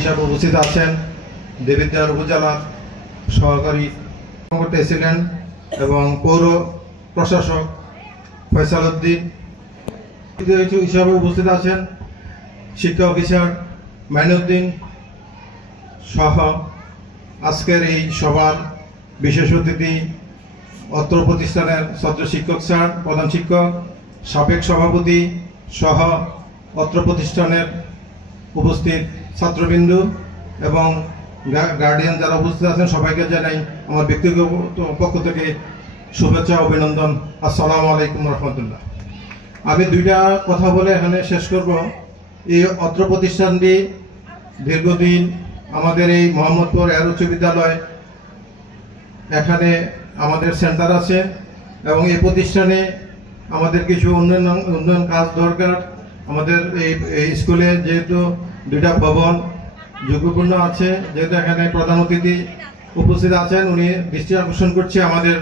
হিসাবে উপস্থিত আছেন দেবিদ্বার উপজেলার সহকারী প্রেসিডেন্ট এবং পৌর প্রশাসক ফয়সাল উদ্দিন হিসাবে উপস্থিত আছেন শিক্ষা অফিসার মাইনুদ্দিন সহ আজকের এই সভার বিশেষ অতিথি অত্র প্রতিষ্ঠানের ছাত্র শিক্ষক স্যার, প্রধান শিক্ষক, সাবেক সভাপতি সহ অত্র প্রতিষ্ঠানের উপস্থিত ছাত্রবৃন্দ এবং গার্ডিয়ান যারা উপস্থিত আছেন সবাইকে জানাই আমার ব্যক্তিগত পক্ষ থেকে শুভেচ্ছা অভিনন্দন। আসসালামু আলাইকুম রহমতুল্লাহ। আমি দুইটা কথা বলে এখানে শেষ করব। এই অত্র প্রতিষ্ঠানটি দীর্ঘদিন আমাদের এই মোহাম্মদপুর এর উচ্চ বিদ্যালয় এখানে আমাদের সেন্টার আছে এবং এই প্রতিষ্ঠানে আমাদের কিছু উন্নয়ন কাজ দরকার। আমাদের এই স্কুলে যেহেতু দুইটা ভবন ঝুঁকিপূর্ণ আছে, যেহেতু এখানে প্রধান অতিথি উপস্থিত আছেন, উনি দৃষ্টি আকর্ষণ করছে আমাদের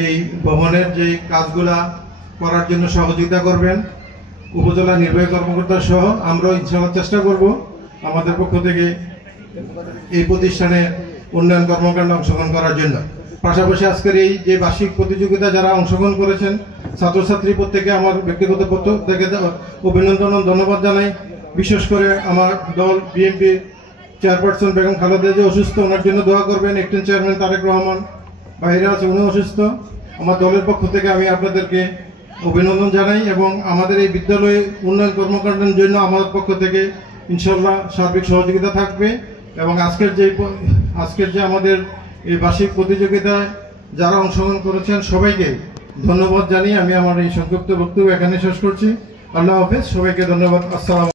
এই ভবনের যে কাজগুলা করার জন্য সহযোগিতা করবেন। উপজেলা নির্বাহী কর্মকর্তা সহ আমরাও ইনশাআল্লাহ চেষ্টা করব আমাদের পক্ষ থেকে এই প্রতিষ্ঠানে উন্নয়ন কর্মকাণ্ডে অংশগ্রহণ করার জন্য। পাশাপাশি আজকের এই যে বার্ষিক প্রতিযোগিতা যারা অংশগ্রহণ করেছেন ছাত্রছাত্রী প্রত্যেকে আমার ব্যক্তিগত পক্ষ থেকে অভিনন্দন ও ধন্যবাদ জানাই। বিশেষ করে আমার দল বিএনপি চেয়ারপারসন বেগম খালেদা যে অসুস্থ, ওনার জন্য দোয়া করবেন। অ্যাক্টিং চেয়ারম্যান তারেক রহমান বাইরে আছে, উনি অসুস্থ। আমার দলের পক্ষ থেকে আমি আপনাদেরকে অভিনন্দন জানাই এবং আমাদের এই বিদ্যালয়ে উন্নয়ন কর্মকাণ্ডের জন্য আমার পক্ষ থেকে ইনশাল্লাহ সার্বিক সহযোগিতা থাকবে। এবং আজকের যে আমাদের এই বার্ষিক প্রতিযোগিতায় যারা অংশগ্রহণ করেছেন সবাইকে ধন্যবাদ জানিয়ে আমি আমার এই সংক্ষিপ্ত বক্তব্য এখানে শেষ করছি। আল্লাহ হাফেজ, সবাইকে ধন্যবাদ। আসসালাম।